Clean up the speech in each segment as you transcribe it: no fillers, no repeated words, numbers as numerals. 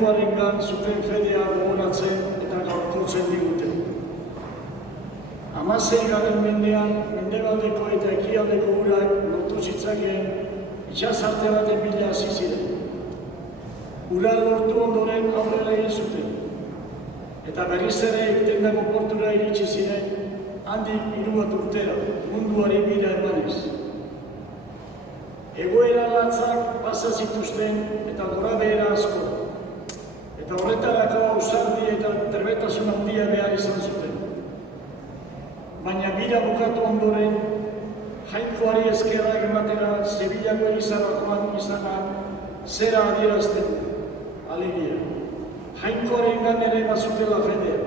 jainkoarengan zuten fedea gogoratzen eta gaurkotzen digute. 16. mendean, mendebaldeko eta ekialdeko urak lotu zitzakeen itsasarte baten bila hasi ziren. Ura lortu ondoren aurrera egin zuten, eta berriz ere irtendako portura iritsi ziren, handik 3 bat urtera, munduari bira emanez. Egoera latzak pasa zituzten eta gorabehera asko, eta horretarako ausardi eta trebetasun handia behar izan zuten. Baina bira bukatu ondoren, jainkoari eskerrak ematera Sevillako Elizara joan izanak zera adierazten du, alegia. Jainkoarengan ere bazutela fedea,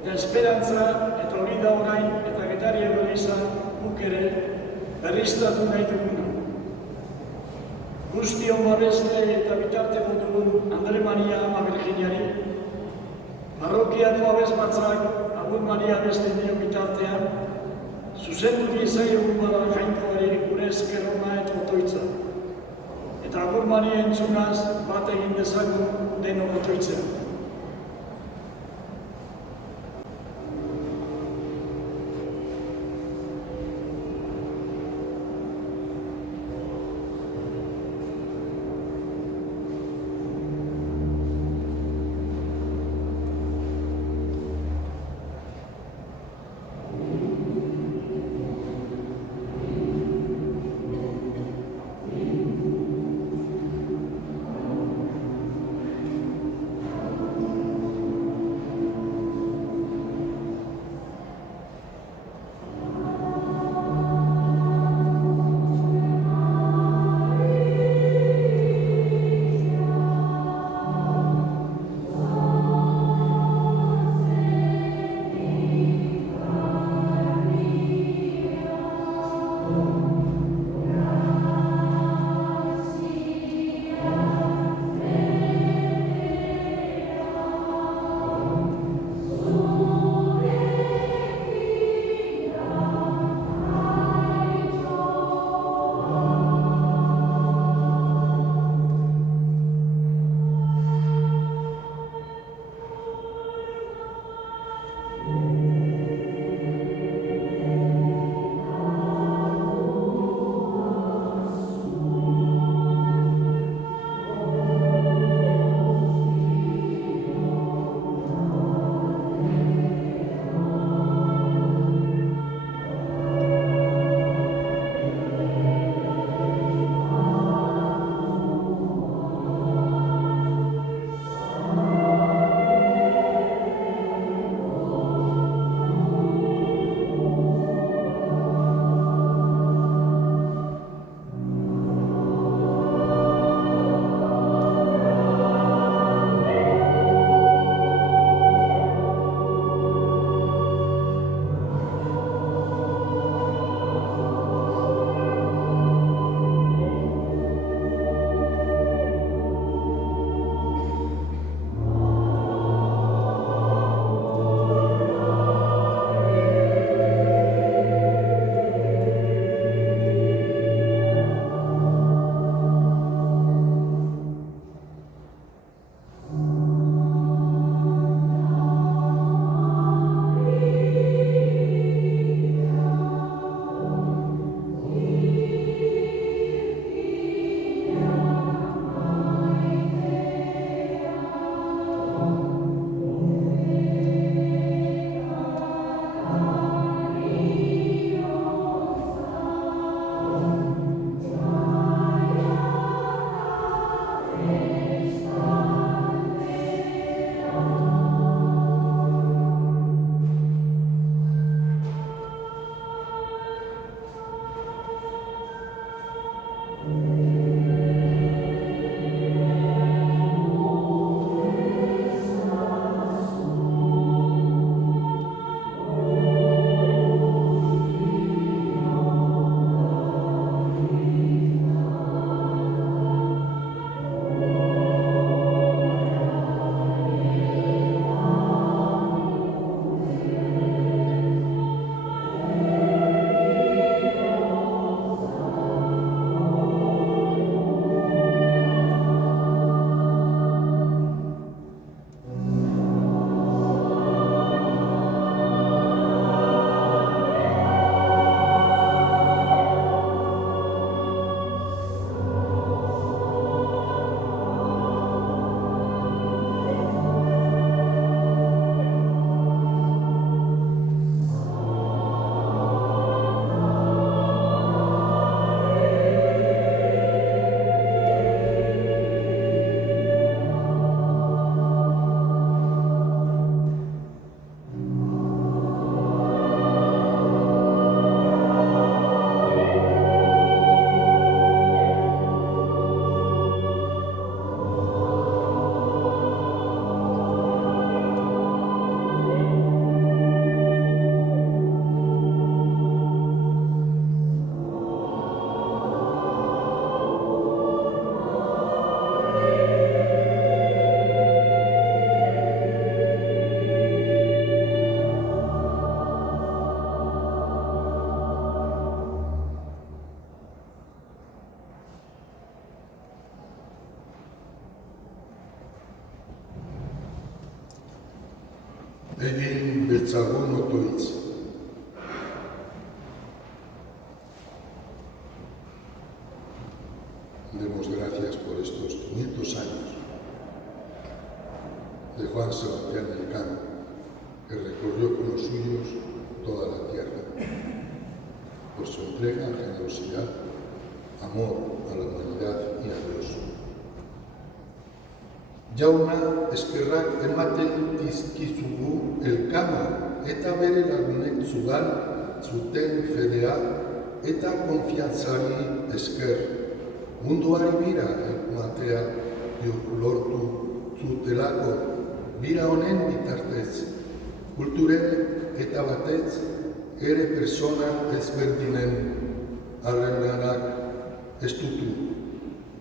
eta esperantza eta hori da orain eta Getariako Eliza guk ere berriztatu nahi duguna. Guztion babesle eta bitarteko dugun Andre Maria ama Virginiari, parrokiako abesbatzak Agur Maria beste dio bitartean, zuzendu diezaiogun bada jainkoari gure esker ona eta otoitza. Eta Agur Maria entzunaz bat egin dezagun denok otoitzea. egin bertzagun otoitz. Demos gracias por estos 500 años de Juan Sebastián Elcano, que recorrió con los suyos toda la tierra, por su entrega, generosidad, amor a la humanidad y a Dios. Jauna eskerrak ematen dizkizugu Elkano eta bere lagunek zuten fedea eta konfiantzari esker. Munduari bira ematea lortu zutelako, bira honen bitartez, kulturen eta batez ere persona ezberdinen harremanak estutu,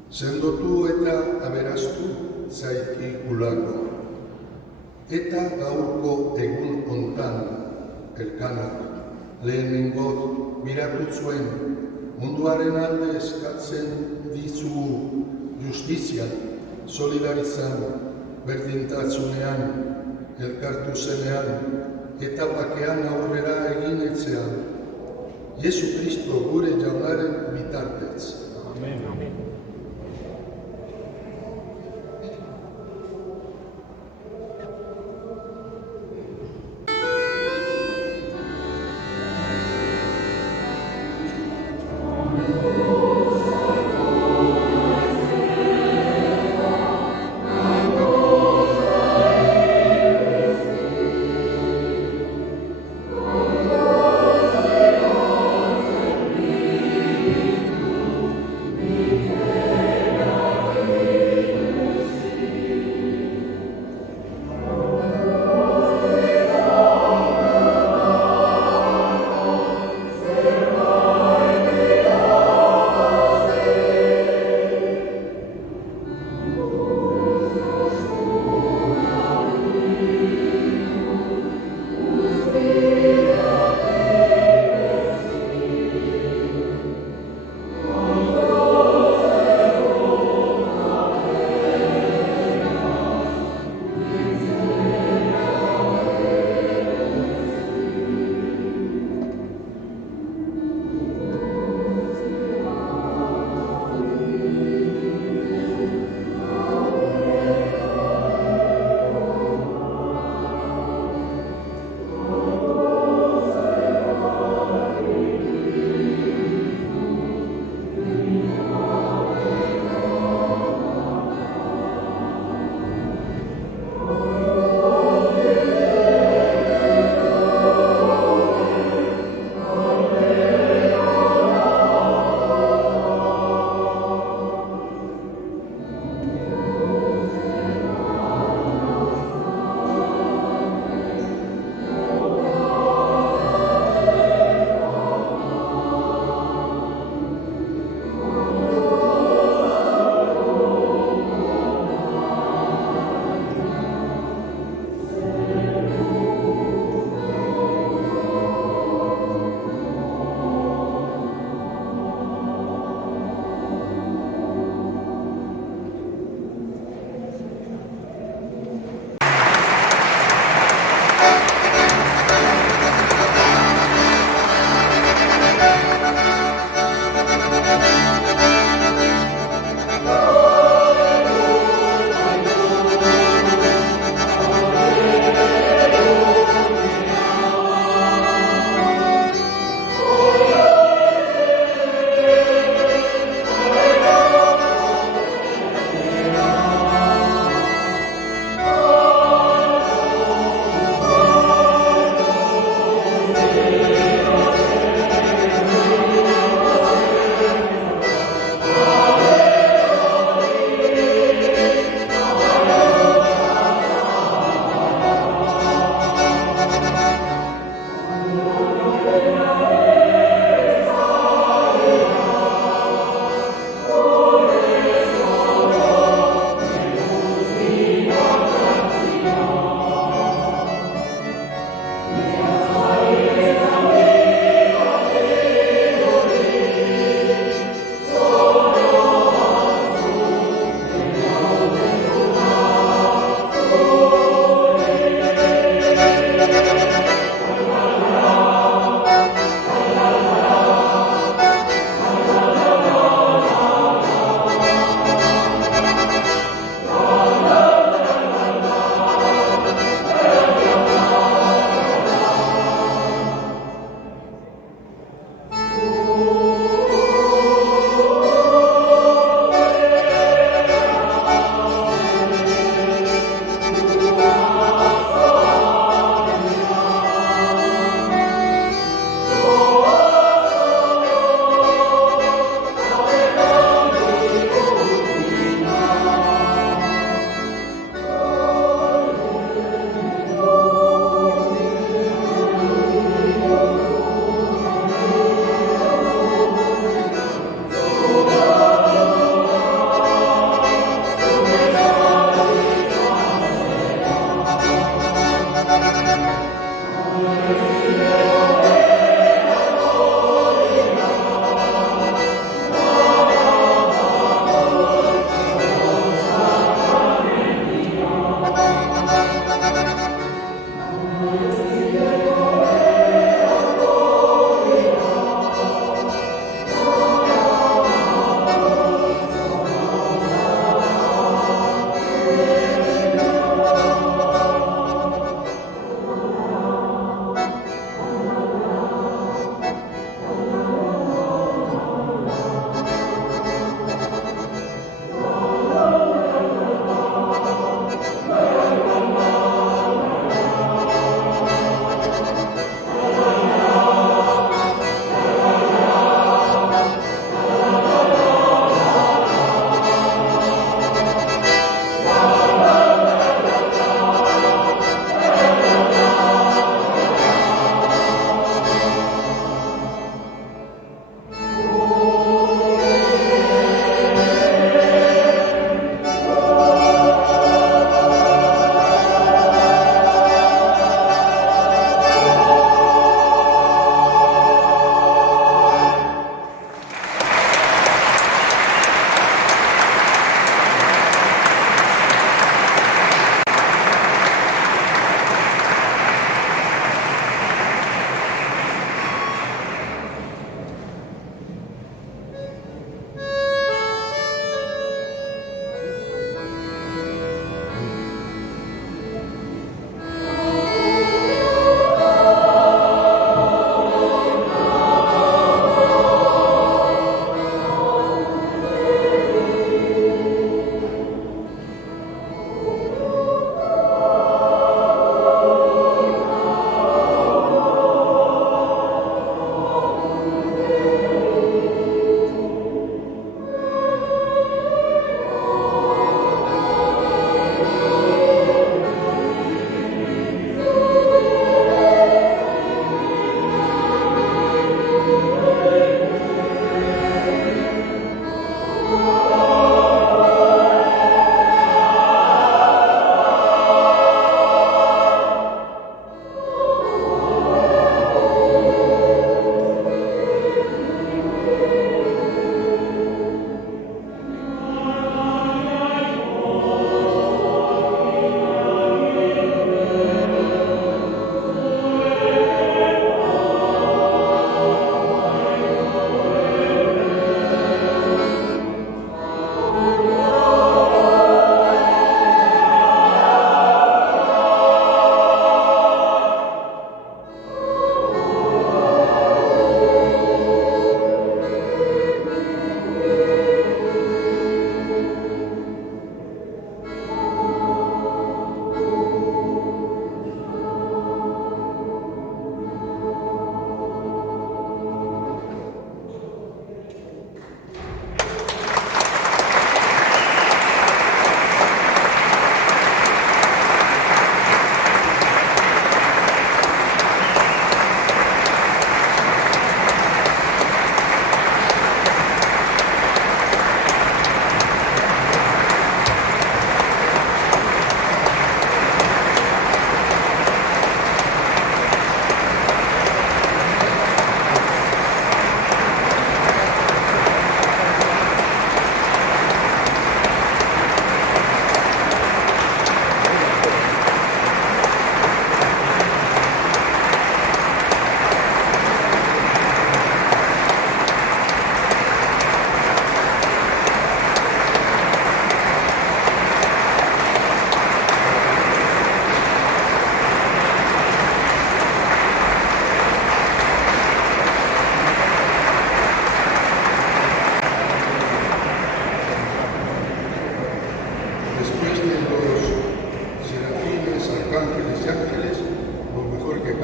sendotu eta aberastu zaizkigulako. Eta gaurko egun hontan Elkanok lehenengoz biratu zuen munduaren alde eskatzen dizugu justizian, solidarizan, berdintasunean, elkartu zenean eta bakean aurrera egin etzean. Jesu Kristo gure jaunaren bitartez. Amen. Amen. Amen.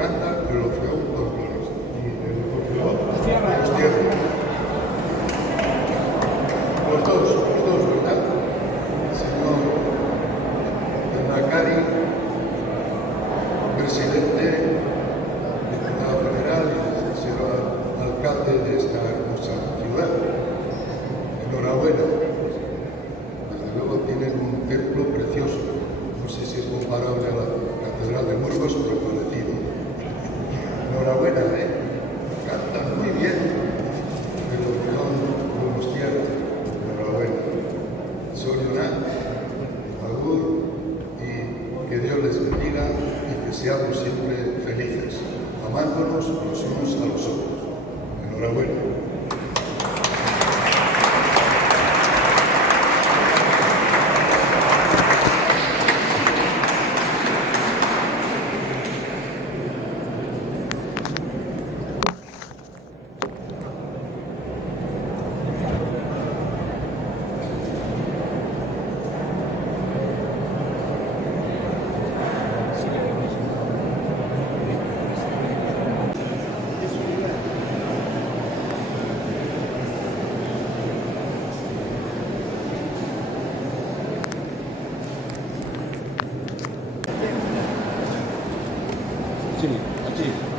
canta el Orfeón Folclorista. Y el Orfeón Donostiarra. Los dos, ¿verdad? Señor Lehendakari, presidente, diputado federal y señor alcalde de esta hermosa ciudad. Enhorabuena. Desde luego tienen un templo precioso. No sé si es comparable a la Catedral de Burgos, pero parecido. Enhorabuena, cantan muy bien el Orfeón Donostiarra. Enhorabuena. Sorionak, agur, y que Dios les bendiga y que seamos siempre felices, amándonos los unos a los otros. Enhorabuena. Sí, así.